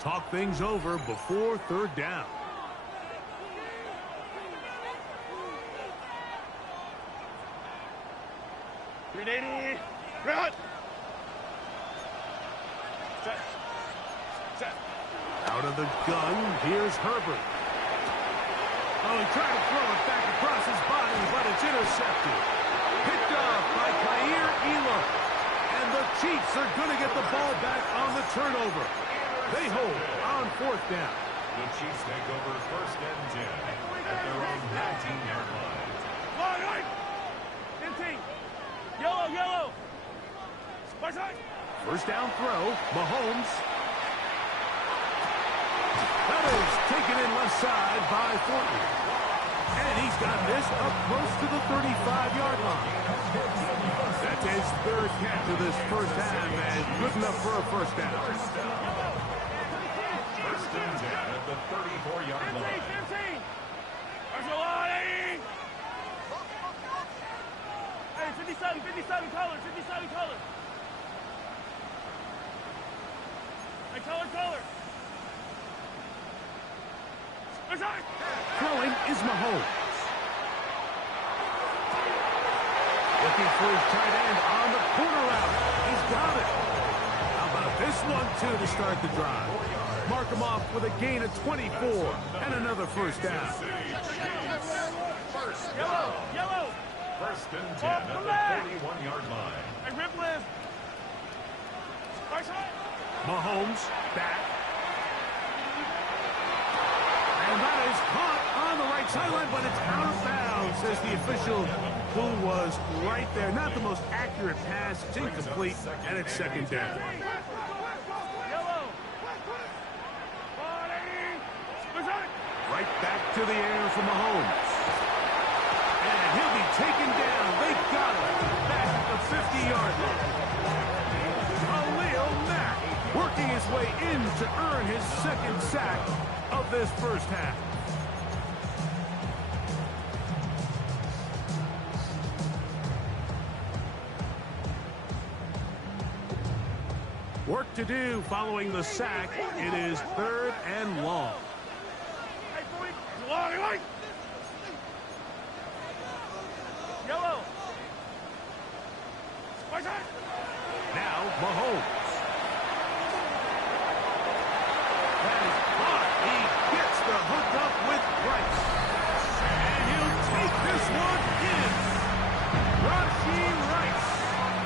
Talk things over before third down. Run! Set. Out of the gun, here's Herbert. Oh, he tried to throw it back across his body, but it's intercepted. Picked off by Kair Elam. And the Chiefs are going to get the ball back on the turnover. They hold on fourth down. The Chiefs take over first and 10 at their own 19-yard line. Line! 15. Yellow! First down throw, Mahomes. That is taken in left side by Thornton. And he's got this up close to the 35-yard line. That's his third catch of this first half, and good enough for a first down. First and 10 at the 34-yard line. 15. There's a line! Hey, 57 color. Hey, color. Throwing is Mahomes. Looking for his tight end on the corner route. He's got it. How about this one, too, to start the drive? Mark him off with a gain of 24 and another first down. Yellow. First and 10 at the 41-yard line. Hey, rip lift. Mahomes back. And that is caught on the right sideline, but it's out of bounds, says the official, who was right there. Not the most accurate pass. It's incomplete, and it's second down. Right back to the air for Mahomes. And he'll be taken down. They got him back at the 50-yard line. Khalil Mack working his way in to earn his second sack of this first half. Work to do following the sack. It is third and long. Yellow. Now Mahomes. That is caught. He gets the hook up with Price. And he'll take this one in. Rashee Rice.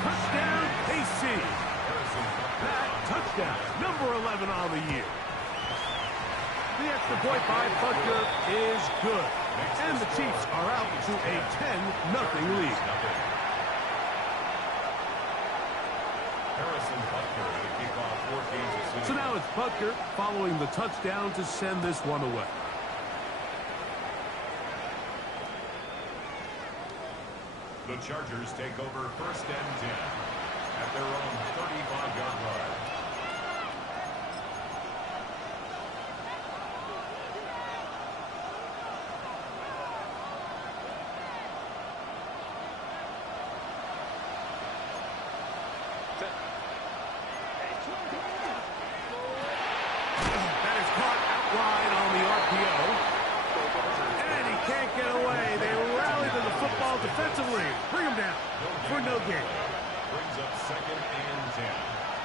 Touchdown, KC. That touchdown, number 11 on the year. The extra point by Butker is good. And the Chiefs are out to a 10-0 lead. So now it's Butker following the touchdown to send this one away. The Chargers take over first and 10 at their own 35-yard line. That is caught out wide on the RPO. And he can't get away. They rally to the football defensively. Bring him down for no gain. Brings up second and 10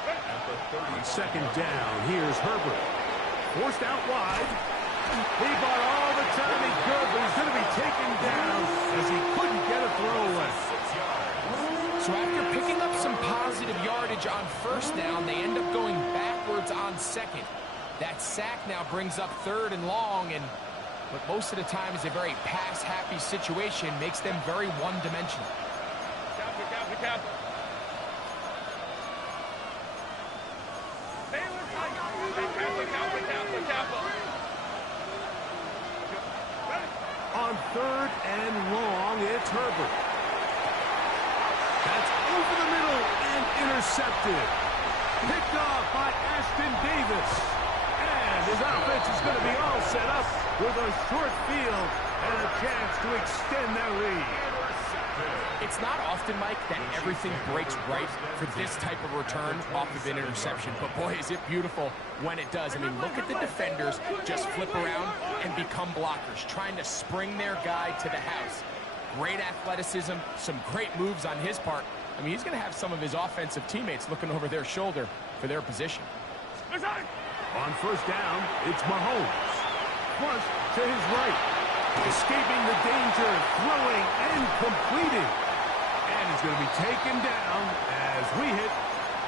at the 30. On second down, here's Herbert. Forced out wide. He bought all the time he could, but he's going to be taken down as he couldn't get a throw away. So after picking up some positive yardage on first down, they end up going backwards on second. That sack now brings up third and long, and what most of the time is a very pass-happy situation makes them very one-dimensional. Cap. On third and long, it's Herbert. That's over the middle and intercepted. Picked off by Ashton Davis. And his offense is going to be all set up with a short field and a chance to extend their lead. It's not often, Mike, that everything breaks right for this type of return off of an interception. But, boy, is it beautiful when it does. I mean, look at the defenders just flip around and become blockers, trying to spring their guy to the house. Great athleticism, some great moves on his part. I mean, he's going to have some of his offensive teammates looking over their shoulder for their position. On first down, it's Mahomes. Flush to his right. Escaping the danger, throwing and completing. And he's going to be taken down as we hit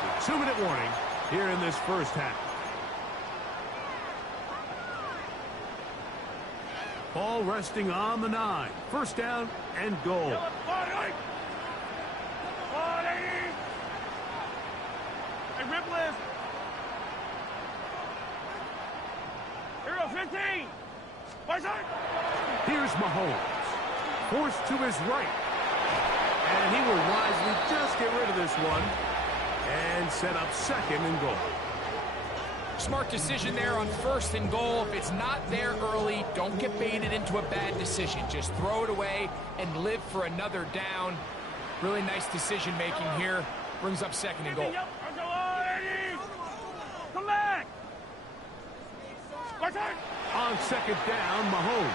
the 2-minute warning here in this first half. Ball resting on the 9. First down and goal. Hey, rip list. Here we go, 15. Here's Mahomes. Forced to his right. And he will wisely just get rid of this one and set up second and goal. Smart decision there on first and goal. If it's not there early, don't get baited into a bad decision. Just throw it away and live for another down. Really nice decision making here. Brings up second and goal. Come back. On second down, Mahomes.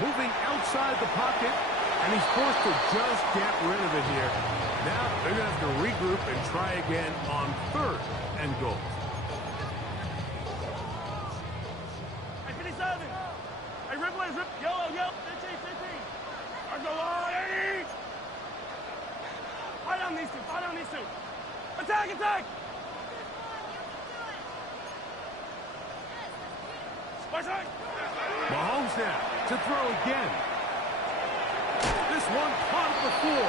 Moving outside the pocket, and he's forced to just get rid of it here. Now they're going to have to regroup and try again on third and goal. Hey, 57. Hey, rip list, rip. Yellow, 15, 15. Go on, Eddie. Fight on these two, Attack. Mahomes now to throw again. This one caught at the floor.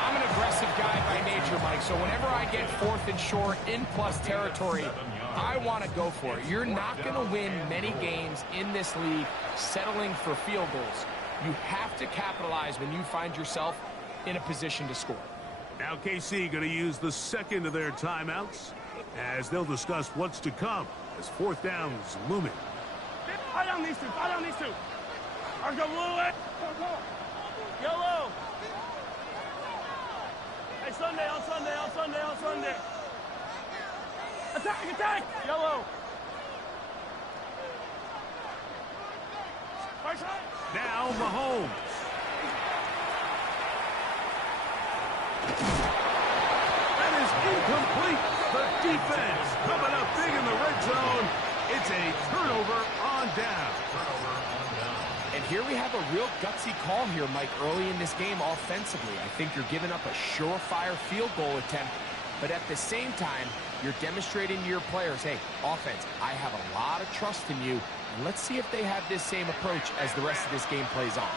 I'm an aggressive guy by nature, Mike, so whenever I get fourth and short in plus territory, I want to go for it. You're not going to win many games in this league settling for field goals. You have to capitalize when you find yourself in a position to score. Now KC going to use the second of their timeouts as they'll discuss what's to come as fourth down is looming. Fight on these two. Go blue it. Yellow. Hey, Sunday. Attack. Yellow. Now Mahomes. That is incomplete. The defense coming up big in the red zone. It's a turnover on down. And here we have a real gutsy call here, Mike, early in this game offensively. I think you're giving up a surefire field goal attempt, but at the same time, you're demonstrating to your players, hey, offense, I have a lot of trust in you. Let's see if they have this same approach as the rest of this game plays on.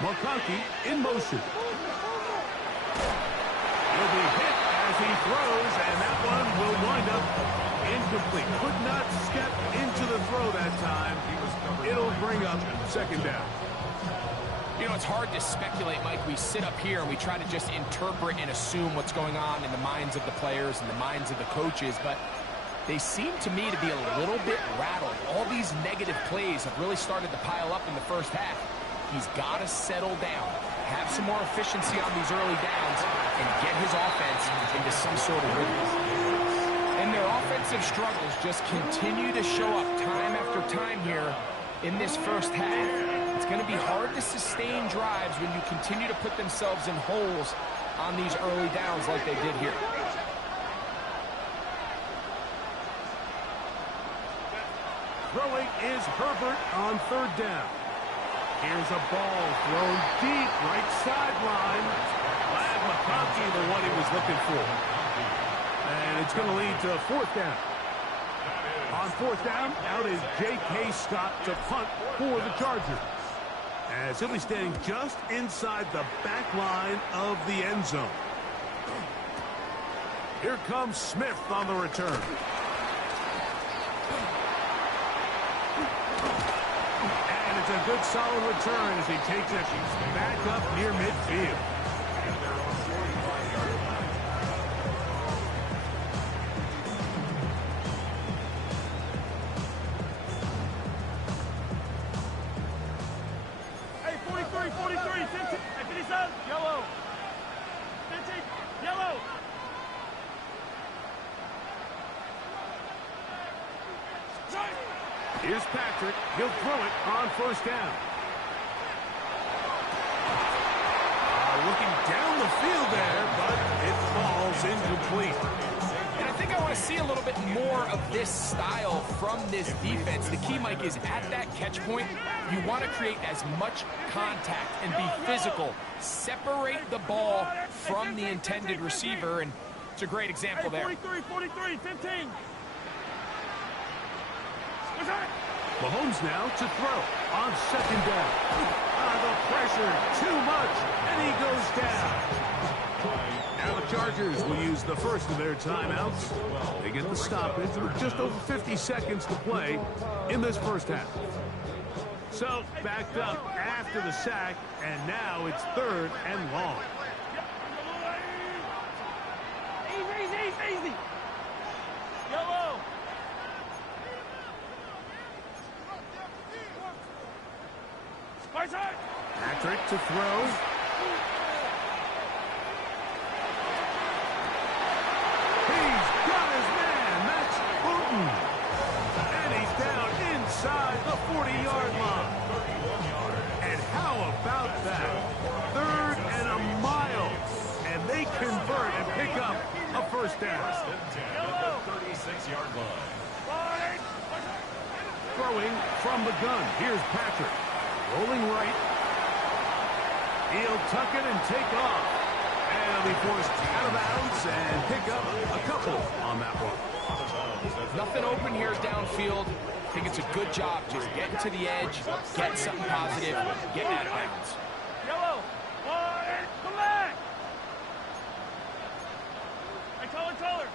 McConkey in motion. He'll be hit as he throws, and that one will wind up incomplete. Could not step into the throw that time. It'll bring up second down. You know, it's hard to speculate, Mike. We sit up here and we try to just interpret and assume what's going on in the minds of the players and the minds of the coaches, but they seem to me to be a little bit rattled. All these negative plays have really started to pile up in the first half. He's got to settle down, have some more efficiency on these early downs, and get his offense into some sort of rhythm. And their offensive struggles just continue to show up time after time here in this first half. It's going to be hard to sustain drives when you continue to put themselves in holes on these early downs like they did here. Throwing is Herbert on third down. Here's a ball thrown deep right sideline. Glad McConkey the one he was looking for. And it's going to lead to fourth down. On fourth down, out is J.K. Scott to punt for the Chargers. As he'll be standing just inside the back line of the end zone. Here comes Smith on the return. And it's a good solid return as he takes it back up near midfield. Here's Patrick. He'll throw it on first down. Looking down the field there, but it falls incomplete. And I think I want to see a little bit more of this style from this defense. The key, Mike, is at that catch point, you want to create as much contact and be physical. Separate the ball from the intended receiver, and it's a great example there. 43, 15. Mahomes now to throw on second down. The pressure, too much, and he goes down. Now the Chargers will use the first of their timeouts. They get the stoppage with just over 50 seconds to play in this first half. So, backed up after the sack, and now it's third and long. Easy. Yellow. Patrick to throw. He's got his man. That's Booten. And he's down inside the 40-yard line. And how about that? Third and a mile. And they convert and pick up a first down. 36-yard line. Throwing from the gun. Here's Patrick. Rolling right. He'll tuck it and take off. And he'll be forced out of bounds and pick up a couple on that one. Nothing open here downfield. I think it's a good job just getting to the edge, getting something positive, getting out of bounds. Yellow. Come back. Hey, taller.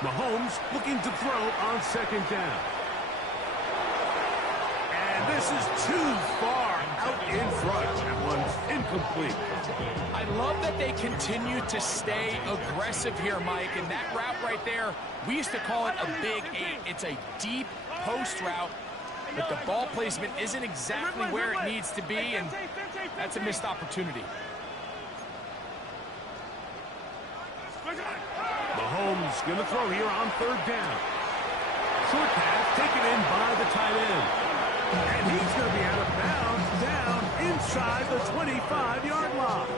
Mahomes looking to throw on second down. And this is too far out in front. That one's incomplete. I love that they continue to stay aggressive here, Mike, and that route right there, we used to call it a big eight. It's a deep post route, but the ball placement isn't exactly where it needs to be, and that's a missed opportunity. Mahomes going to throw here on third down. Short pass taken in by the tight end. And he's going to be out of bounds down inside the 25-yard line.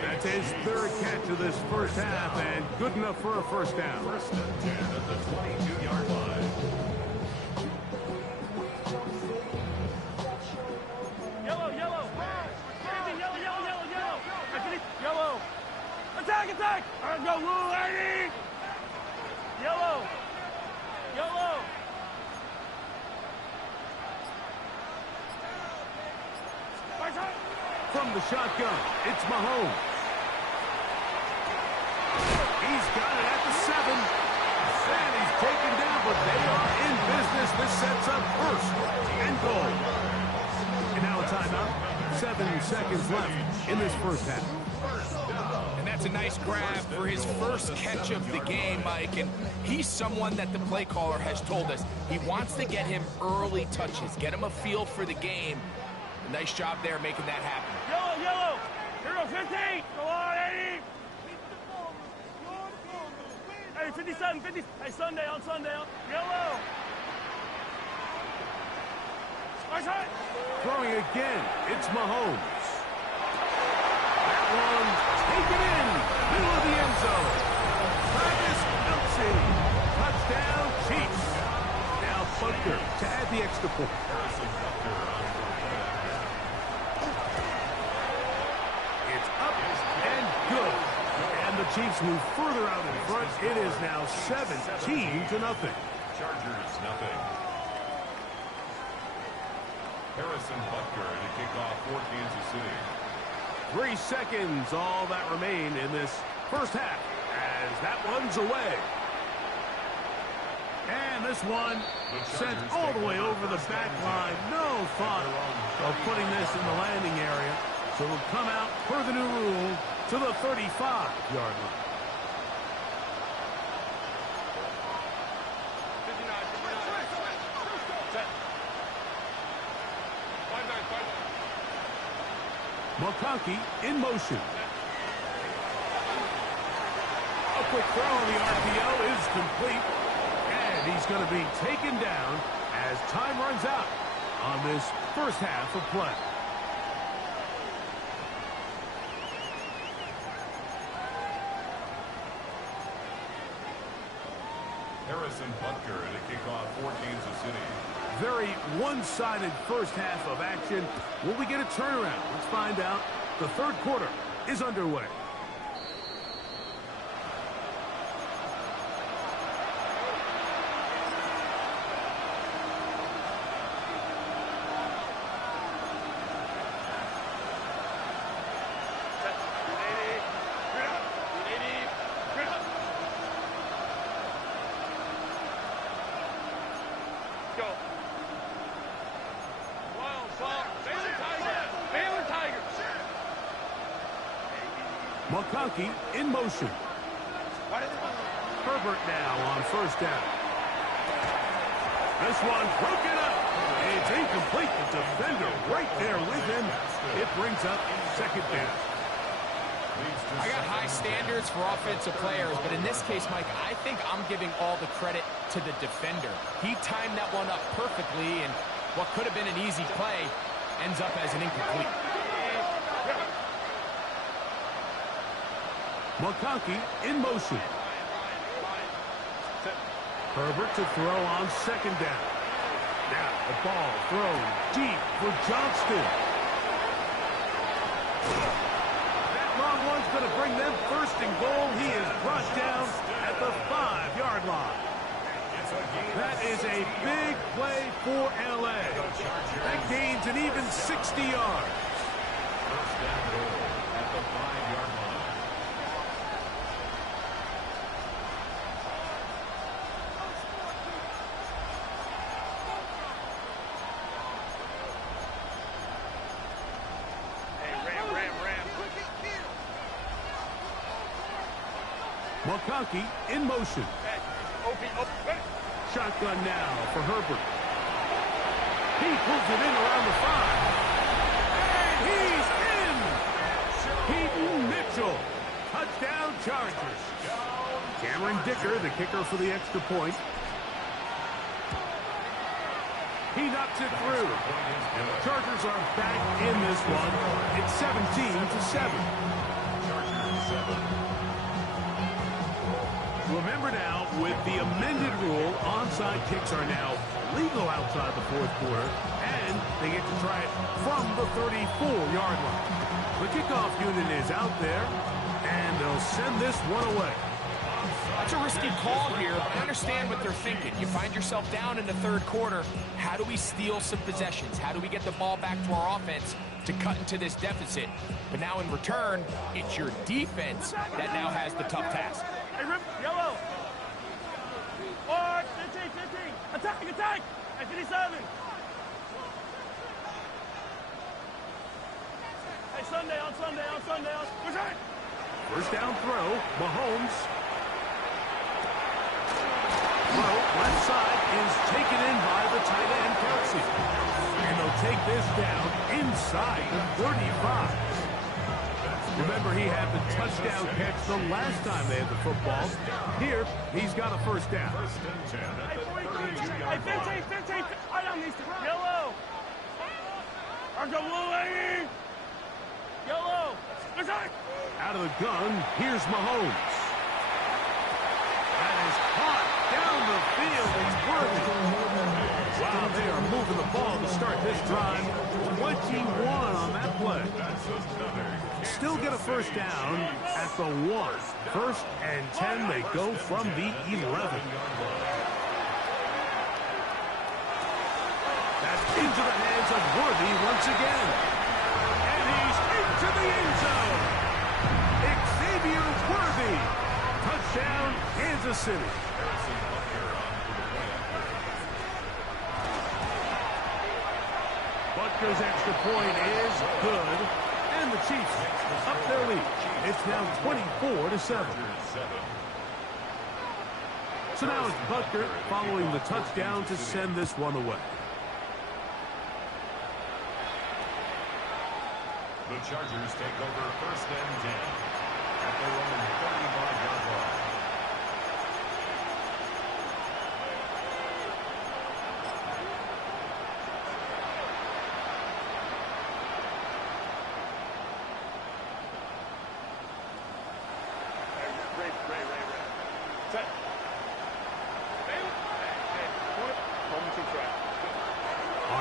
That's his third catch of this first half, and good enough for a first down. First and 10 at the 22-yard line. Yellow. Yellow. Attack. All right, go, Lou, lady. Yellow. From the shotgun, it's Mahomes. He's got it at the 7. And he's taken down, but they are in business. This sets up first and goal. And now a timeout. 7 seconds left in this first half. And that's a nice grab for his first catch of the game, Mike. And he's someone that the play caller has told us he wants to get him early touches, get him a feel for the game. Nice job there making that happen. Yellow. Here goes 15. Go on, 80. Hey, 57, 50. Hey, Sunday. Yellow. Throwing again, it's Mahomes. That one taken in, middle of the end zone. Travis Kelce, touchdown Chiefs. Now Butker to add the extra point. It's up and good. And the Chiefs move further out in front. It is now 17-0. Chargers, nothing. Harrison Butker to kick off for Kansas City. 3 seconds, all that remain in this first half, as that one's away. And this one sent all the way over the back line. No thought of putting this in the landing area. So it'll come out, per the new rule, to the 35-yard line. McConkey in motion. quick throw on the RPO is complete. And he's going to be taken down as time runs out on this first half of play. Harrison Butker to kick off for Kansas City. Very one-sided first half of action. Will we get a turnaround? Let's find out. The third quarter is underway. McConkey in motion. Herbert now on first down. This one broken up. It's incomplete. The defender right there with him. It brings up second down. I got high standards for offensive players, but in this case, Mike, I think I'm giving all the credit to the defender. He timed that one up perfectly, and what could have been an easy play ends up as an incomplete. McConkey in motion. Herbert to throw on second down. Now the ball thrown deep for Johnston. That long one's going to bring them first and goal. He is brought down at the 5-yard line. That is a big play for L.A. That gains an even 60 yards. First down goal at the 5-yard line. McConkey in motion. Shotgun now for Herbert. He pulls it in around the 5. And he's in! Peyton Mitchell. Touchdown Chargers. Cameron Dicker, the kicker for the extra point. He knocks it through. And the Chargers are back in this one. It's 17-7. Chargers 7. Remember now, with the amended rule, onside kicks are now legal outside the fourth quarter, and they get to try it from the 34-yard line. The kickoff unit is out there, and they'll send this one away. That's a risky call here, but I understand what they're thinking. You find yourself down in the third quarter. How do we steal some possessions? How do we get the ball back to our offense to cut into this deficit? But now in return, it's your defense that now has the tough task. Hey, Rip, yellow. 15, 15. Attack, attack. Hey, 57. Hey, Sunday, on Sunday. What's that? First down throw, Mahomes. Throw, left side, is taken in by the tight end, Kelsey. And they'll take this down inside the 35. Remember, he had the touchdown catch the last time they had the football. Here, he's got a first down. First and 10 at the 32-yard Hey, 15. I don't need to. Yellow. Argo blue, lady. Yellow. What's that? Out of the gun, here's Mahomes. That is caught down the field. It's worthy. Wow, they are moving the ball to start this drive. 21 on that play. Still get a first down at the 1. First and 10, they go from the 11. That's into the hands of Worthy once again. And he's into the end zone. Xavier Worthy. Touchdown, Kansas City. Butker's extra point is good. And the Chiefs up their lead. It's now 24-7. So now it's Butker following the touchdown to send this one away. The Chargers take over first and 10 at their own 35-yard line.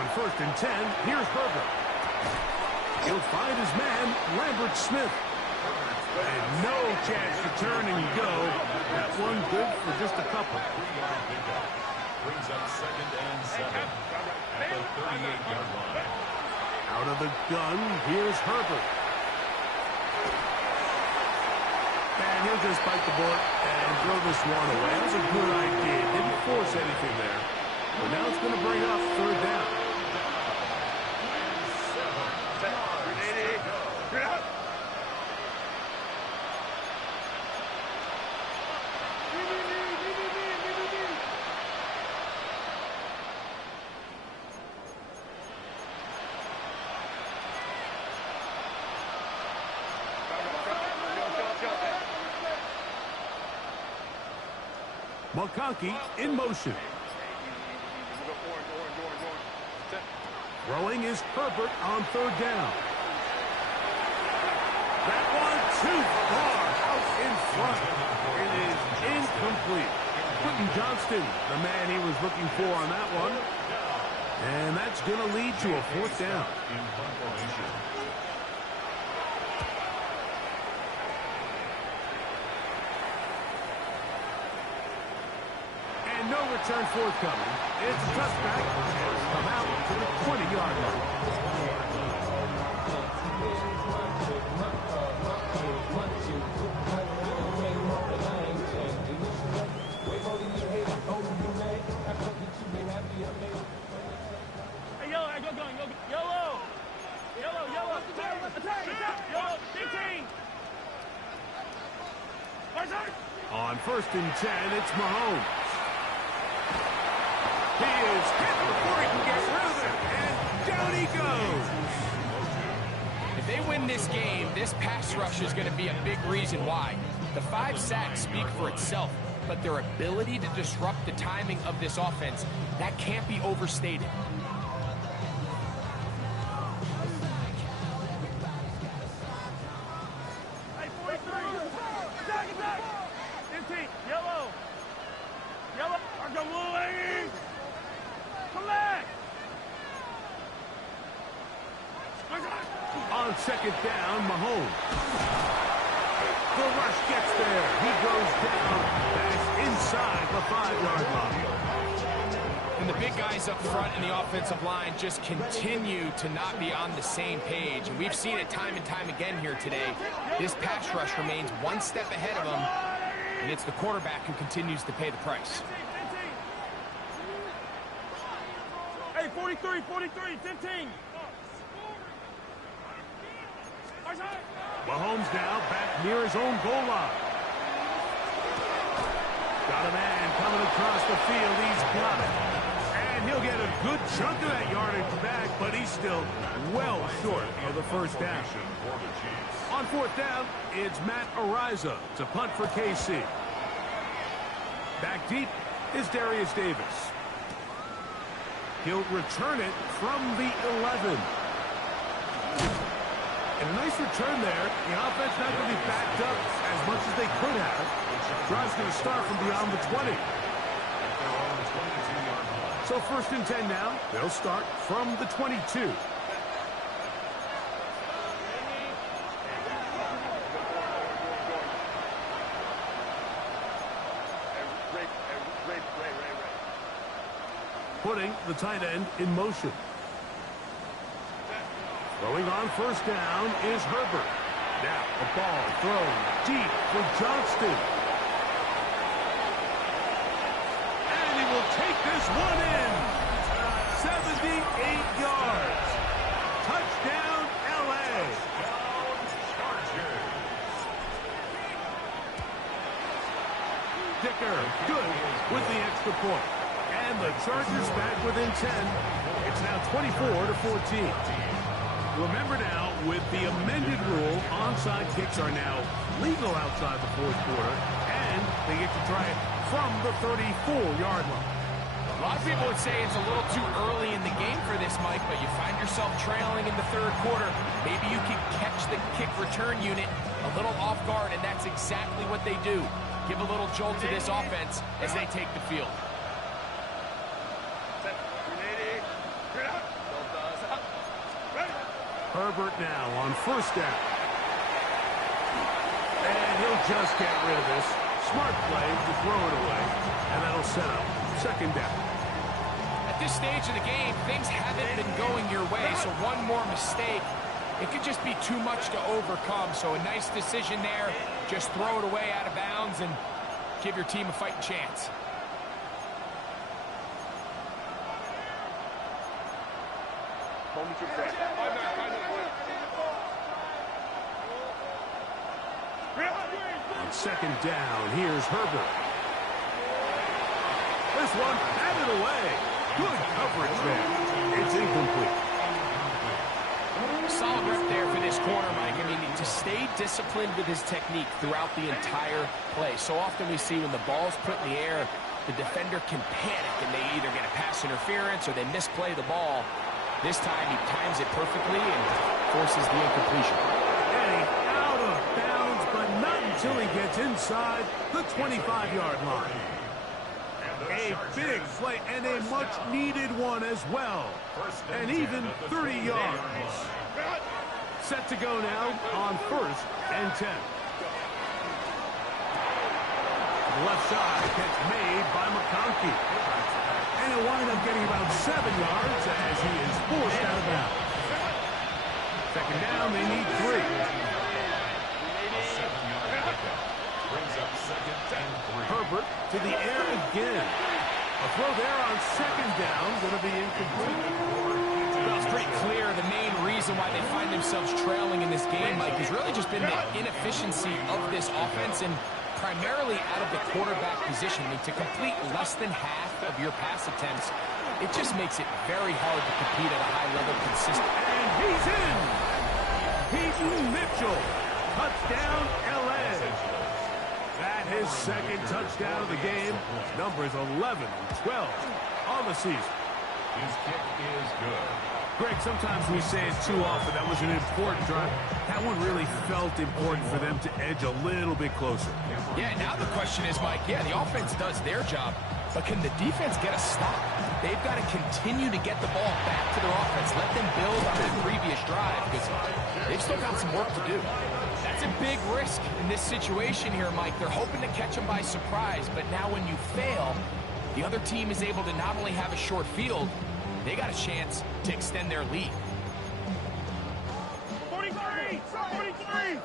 On 1st and 10, here's Herbert. He'll find his man, Lambert Smith. And no chance to turn and go. That one good for just a couple. Brings up 2nd and 7 at the 38-yard line. Out of the gun, here's Herbert. And he'll just bite the bullet and throw this one away. That was a good idea. Didn't force anything there. But now it's going to bring up 3rd down. McConkey in motion. Throwing is Herbert on 3rd down. That one too far out in front. It is incomplete. Quentin Johnston, the man he was looking for on that one. And that's going to lead to a 4th down. And no return forthcoming. It's a touchback. Come out to the 20-yard line. Hey, yellow, go. Yellow. Attack. Yellow, 15. On 1st and 10, it's Mahomes. He is hit before he can get rid of it, and down he goes. If they win this game, this pass rush is going to be a big reason why. The 5 sacks speak for itself, but their ability to disrupt the timing of this offense, that can't be overstated. Hey, 43. Attack. 15. Yellow. Argo blue. Come back. On 2nd down, Mahomes. The rush gets there. He goes down. That's inside the 5-yard line. And the big guys up front in the offensive line just continue to not be on the same page. And we've seen it time and time again here today. This pass rush remains one step ahead of them, and it's the quarterback who continues to pay the price. Hey, 43, 15. Mahomes now back near his own goal line. Got a man coming across the field. He's got it. And he'll get a good chunk of that yardage back, but he's still well short of the 1st down. On 4th down, it's Matt Ariza to punt for KC. Back deep is Darius Davis. He'll return it from the 11. And a nice return there. The offense not going to be backed up as much as they could have. Drive's going to start from beyond the 20. So 1st and 10 now. They'll start from the 22. Putting the tight end in motion. Throwing on 1st down is Herbert. Now a ball thrown deep for Johnston. And he will take this one in. 78 yards. Touchdown, L.A. Dicker, good with the extra point. And the Chargers back within 10. It's now 24-14. Remember now, with the amended rule, onside kicks are now legal outside the 4th quarter, and they get to try it from the 34-yard line. A lot of people would say it's a little too early in the game for this, Mike, but you find yourself trailing in the 3rd quarter. Maybe you can catch the kick return unit a little off guard, and that's exactly what they do. Give a little jolt to this offense as they take the field. Herbert now on first down. And he'll just get rid of this. Smart play to throw it away. And that'll set up second down. At this stage of the game, things haven't been going your way, so one more mistake, it could just be too much to overcome. So a nice decision there. Just throw it away out of bounds and give your team a fighting chance. On second down, here's Herbert. This one, batted away. Good coverage there. It's incomplete. Solid rep there for this corner, Mike. I mean, to stay disciplined with his technique throughout the entire play. So often we see when the ball's put in the air, the defender can panic and they either get a pass interference or they misplay the ball. This time he times it perfectly and forces the incompletion. And out of bounds, but not until he gets inside the 25-yard line. A big play and a much-needed one as well. And even 30 yards. Set to go now on first and 10. The left side gets made by McConkey. And he'll wind up getting about 7 yards as he is forced out of bounds. Second down, they need 3. A 7-yard pickup brings up second and 3. Herbert to the air again. A throw there on second down, going to be incomplete. Well, it's pretty clear the main reason why they find themselves trailing in this game, Mike, has really just been the inefficiency of this offense and primarily out of the quarterback position. I mean, to complete less than half of your pass attempts, it just makes it very hard to compete at a high level consistently. And he's in! Peyton Mitchell. Touchdown, L.A. That his second touchdown of the game. Numbers 11 and 12 on the season. His kick is good. Greg, sometimes we say it too often. That was an important drive. That one really felt important for them to edge a little bit closer. Yeah, now the question is, Mike, yeah, the offense does their job, but can the defense get a stop? They've got to continue to get the ball back to their offense. Let them build on that previous drive because they've still got some work to do. That's a big risk in this situation here, Mike. They're hoping to catch them by surprise, but now when you fail, the other team is able to not only have a short field, they got a chance to extend their lead. 43! 43!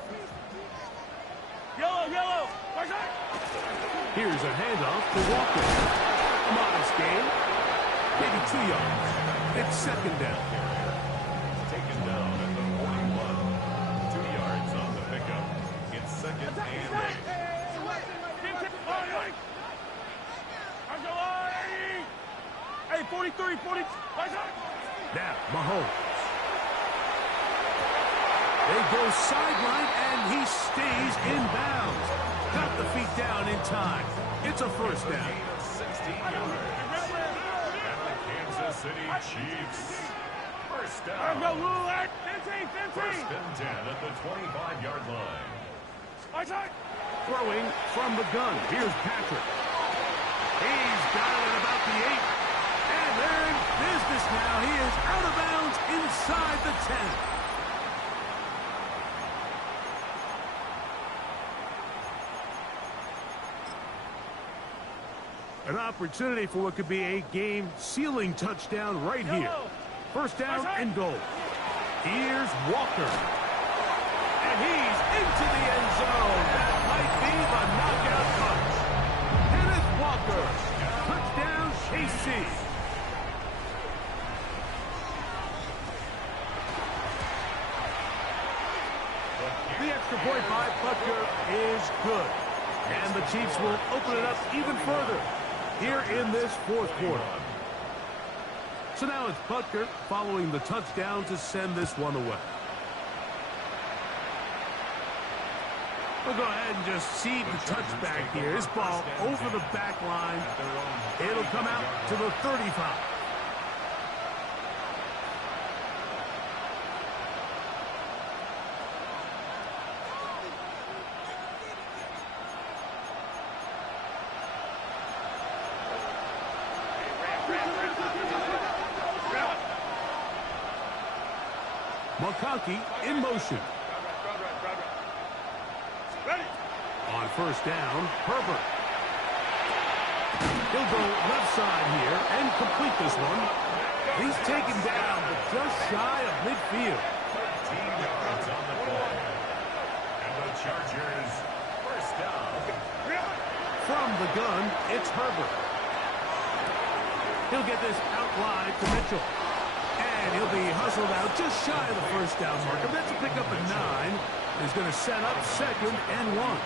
Yellow, yellow! Right side! Here's a handoff to Walker. Modest gain. Maybe 2 yards. It's second down. Taken down at the 41. 2 yards on the pickup. It's second and 8. Hey, 43, 40. Now, Mahomes. They go sideline, and he stays in bounds. Got the feet down in time. It's a first down. 16 yards. And the Kansas City Chiefs. First down. Go, Lou. 15, 15. First and 10 at the 25-yard line. Right side. Throwing from the gun. Here's Patrick. He's got it at about the 8. And they're in business now. He is out of bounds inside the 10. An opportunity for what could be a game-sealing touchdown right here. First down and goal. Here's Walker. And he's into the end zone. That might be the knockout punch. Kenneth Walker. Touchdown, KC. The extra point by Butker is good. And the Chiefs will open it up even further here in this fourth quarter. So now it's Butker following the touchdown to send this one away. We'll go ahead and just see the touchback here. This ball over the back line. It'll come out to the 35. McConkey in motion. Ready. On first down, Herbert. He'll go left side here and complete this one. He's taken down, but just shy of midfield. 13 yards on the play. And the Chargers, first down. From the gun, it's Herbert. He'll get this out wide to Mitchell. And he'll be hustled out just shy of the first down marker. That's a pickup at 9. He's going to set up 2nd and 1.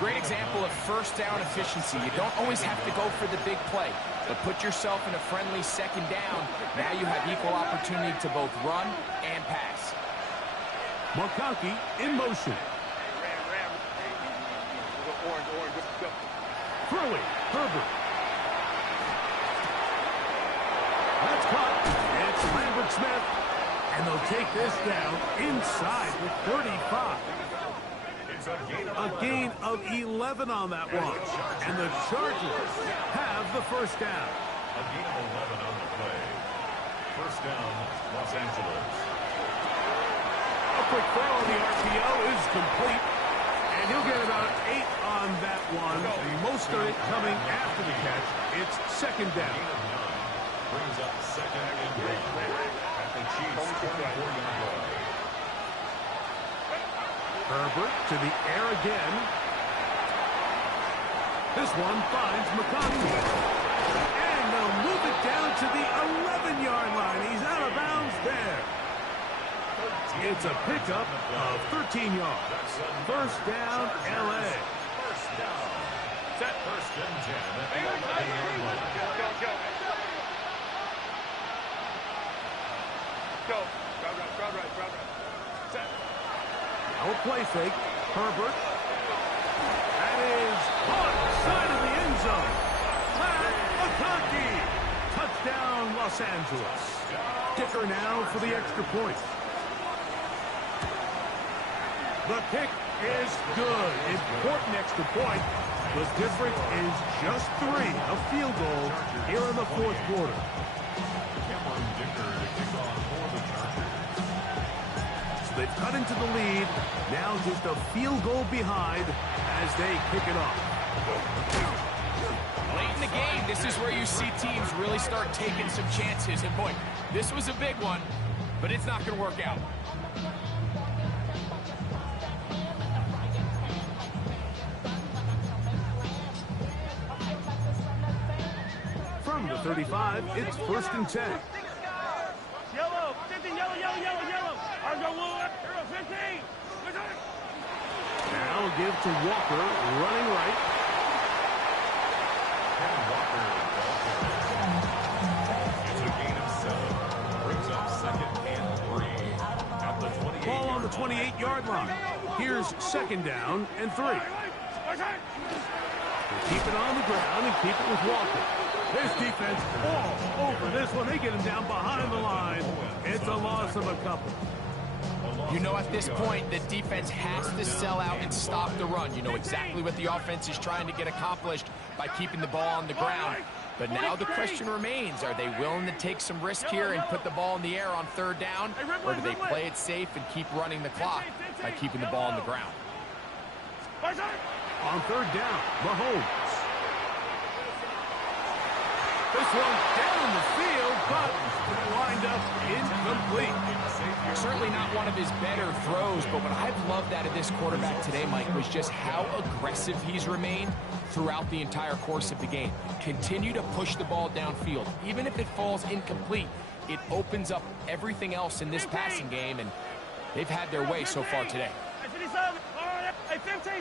Great example of first down efficiency. You don't always have to go for the big play, but put yourself in a friendly 2nd down. Now you have equal opportunity to both run and pass. McConkey in motion. Throwing, Herbert. That's caught. It's Lambert Smith. And they'll take this down inside the 35. A gain of 11 on that one. And the Chargers have the first down. A gain of 11 on the play. First down, Los Angeles. A quick throw on the RPO is complete. And he'll get about 8 on that one. Most of it coming after the catch. It's 2nd down. Brings up 2nd and 1 at the Chiefs' 24-yard line. Herbert to the air again. This one finds McConkey. And they'll move it down to the 11-yard line. He's out of bounds there. It's a pickup of 13 yards. First down, L.A. First down. Set first and 10 at the 11-yard line. Go. Crowd right. Set. Now a play fake. Herbert. That is caught side of the end zone. Matt McConkey. Touchdown, Los Angeles. Kicker now for the extra point. The kick is good. Important extra point. The difference is just 3. A field goal here in the 4th quarter. They've cut into the lead. Now just a field goal behind as they kick it off. Late in the game, this is where you see teams really start taking some chances. And boy, this was a big one, but it's not going to work out. From the 35, it's 1st and 10. Yellow. 15, yellow. Argo Wood. 15. Now give to Walker, running right. It's a gain of 7. Brings up 2nd and 3 at the 28. Ball on the 28-yard line. Here's 2nd down and 3. We'll keep it on the ground and keep it with Walker. This defense all over this one. They get him down behind the line. It's a loss of a couple. You know, at this point, the defense has to sell out and stop the run. You know exactly what the offense is trying to get accomplished by keeping the ball on the ground. But now the question remains, are they willing to take some risk here and put the ball in the air on 3rd down? Or do they play it safe and keep running the clock by keeping the ball on the ground? On 3rd down, Mahomes. This one down the field, but lined up incomplete. Certainly not one of his better throws, but what I've loved out of this quarterback today, Mike, was just how aggressive he's remained throughout the entire course of the game. Continue to push the ball downfield. Even if it falls incomplete, it opens up everything else in this passing game, and they've had their way so far today. 15.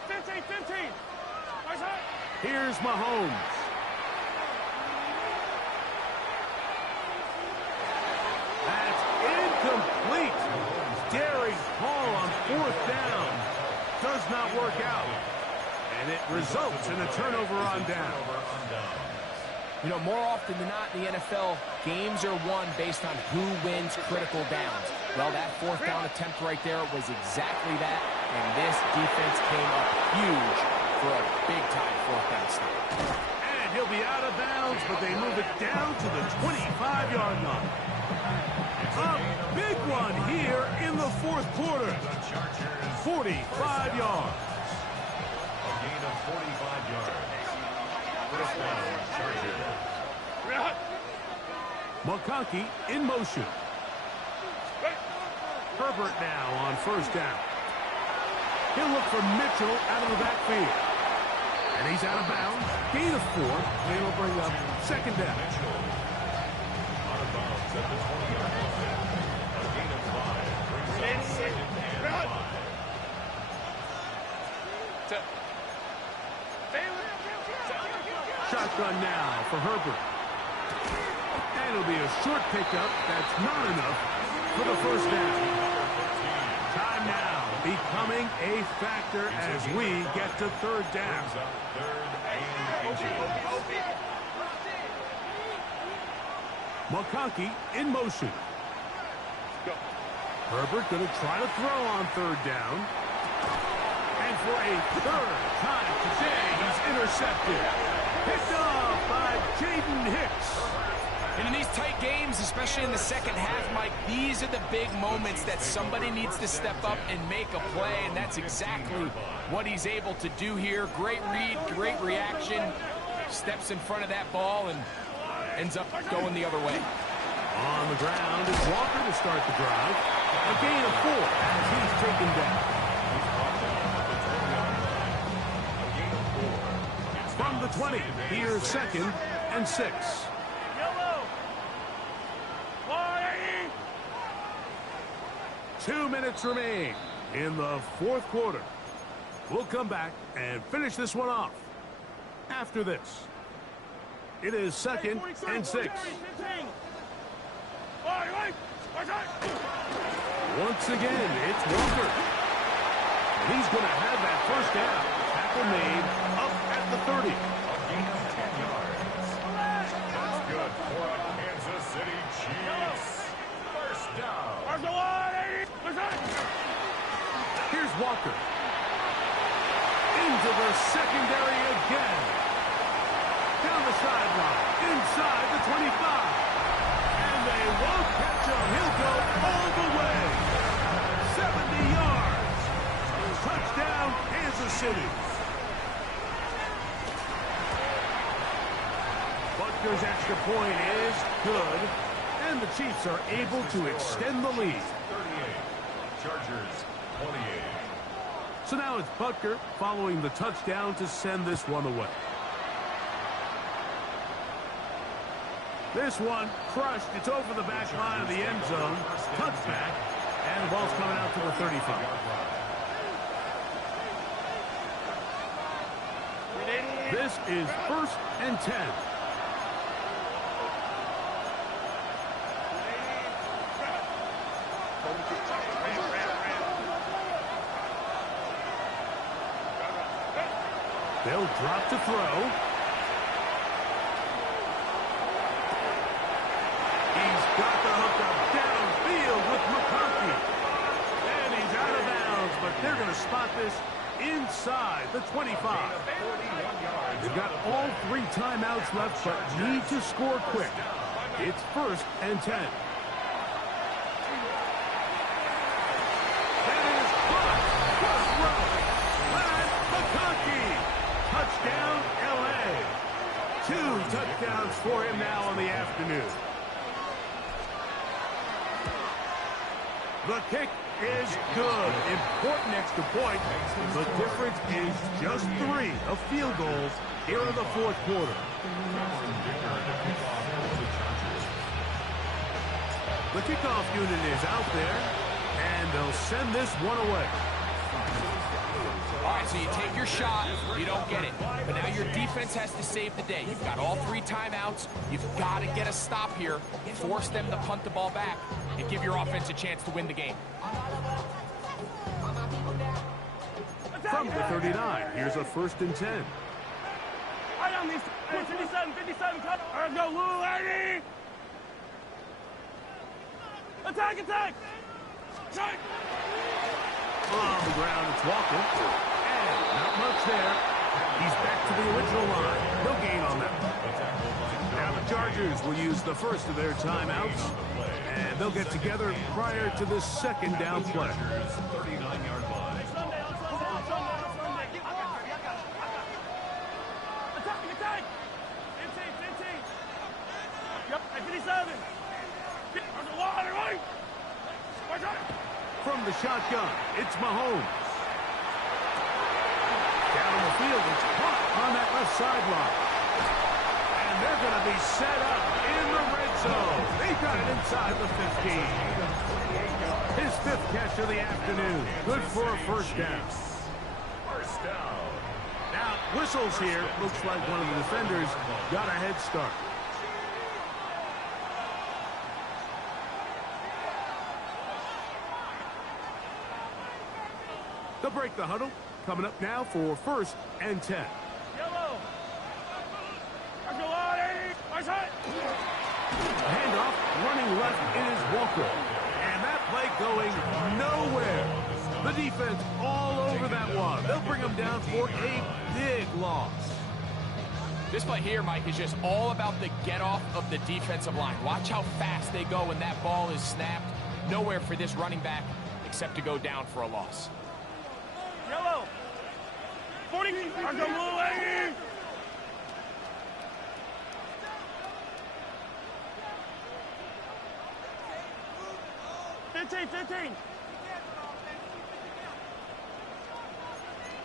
Here's Mahomes. That's incomplete. Daring Hall on 4th down. Does not work out. And it results in a turnover on down. You know, more often than not in the NFL, games are won based on who wins critical downs. Well, that 4th down attempt right there was exactly that, and this defense came up huge for a big-time 4th down stop. And He'll be out of bounds, but they move it down to the 25-yard line. A big one here in the fourth quarter. 45 yards. A gain of 45 yards. First down, Chargers. McConkey in motion. Herbert now on first down. He'll look for Mitchell out of the backfield. And he's out of bounds. Gain of 4. And it'll bring up second down. Mitchell. Out of bounds at the 20-yard line. A gain of 5 brings up second and 5. Shotgun now for Herbert. And it'll be a short pickup. That's not enough for the first down. Time now becoming a factor as we get to third down. Third and inches. McConkey in motion. Herbert going to try to throw on third down. And for a third time today, he's intercepted. Picked off by Jaden Hicks. And in these tight games, especially in the second half, Mike, these are the big moments that somebody needs to step up and make a play, and that's exactly what he's able to do here. Great read, great reaction, steps in front of that ball and ends up going the other way. On the ground is Walker to start the drive. A gain of 4 as he's taken down. From the 20, here's second and 6. 2 minutes remain in the fourth quarter. We'll come back and finish this one off after this. It is second and 6. Once again, it's Walker. He's going to have that first down. Tackle made up at the 30. A gain of 10 yards. That's good for a Kansas City Chiefs. First down. Here's Walker. Into the secondary again. Down the sideline. Inside the 25. And they won't catch him. He'll go all the way. 70 yards. Touchdown, Kansas City. Butker's extra point is good. And the Chiefs are able to extend the lead. 38. Chargers, 28. So now it's Butker following the touchdown to send this one away. This one crushed. It's over the back line of the end zone. Touchback. And the ball's coming out to the 35. This is first and 10. They'll drop to throw. He's got the hookup downfield with McConkey. And he's out of bounds, but they're going to spot this inside the 25. They've got all 3 timeouts left, but need to score quick. It's first and 10. That is caught. First row. And McConkey. Touchdown, L.A. 2 touchdowns for him now on the afternoon. The kick is good. Important extra point. The difference is just 3 of field goals here in the fourth quarter. The kickoff unit is out there, and they'll send this one away. All right, so you take your shot, you don't get it. But now your defense has to save the day. You've got all 3 timeouts. You've got to get a stop here, force them to punt the ball back, and give your offense a chance to win the game. From the 39, here's a first and 10. Right on these. 57, cut. All right, go, Lou, lady. Attack. On the ground, it's Walker. And not much there. He's back to the original line. No gain on that. Now the Chargers will use the first of their timeouts, and they'll get together prior to the second down play. 39-yard line. Attack! 15. Yep, 57. On the line, right? From the shotgun, it's Mahomes. Down the field, it's caught on that left sideline. And they're going to be set up in the red zone. They've got it inside the 15. His fifth catch of the afternoon. Good for a first down. First down. Now, whistles here. Looks like one of the defenders got a head start. They'll break the huddle. Coming up now for 1st and 10. Yellow. Handoff, running left is Walker. And that play going nowhere. The defense all over that one. They'll bring him down for a big loss. This play here, Mike, is just all about the get-off of the defensive line. Watch how fast they go when that ball is snapped. Nowhere for this running back except to go down for a loss. Yellow. 40. Our go blue lane. Fifteen.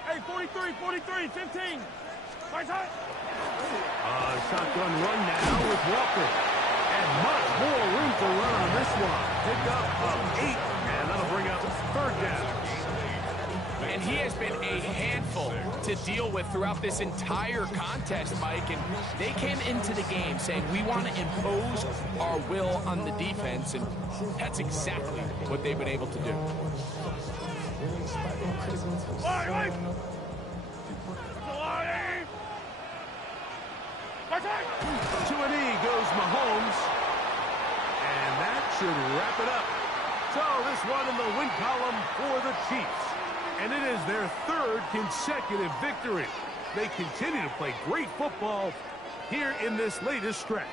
Hey, 43, 15. Right side. Shotgun run now with Walker. And much more room to run on this one. Pick up of 8, and that'll bring up 3rd down. And he has been a handful to deal with throughout this entire contest, Mike. And they came into the game saying, we want to impose our will on the defense. And that's exactly what they've been able to do. Right. To an E goes Mahomes. And that should wrap it up. So this one in the win column for the Chiefs. And it is their 3rd consecutive victory. They continue to play great football here in this latest stretch.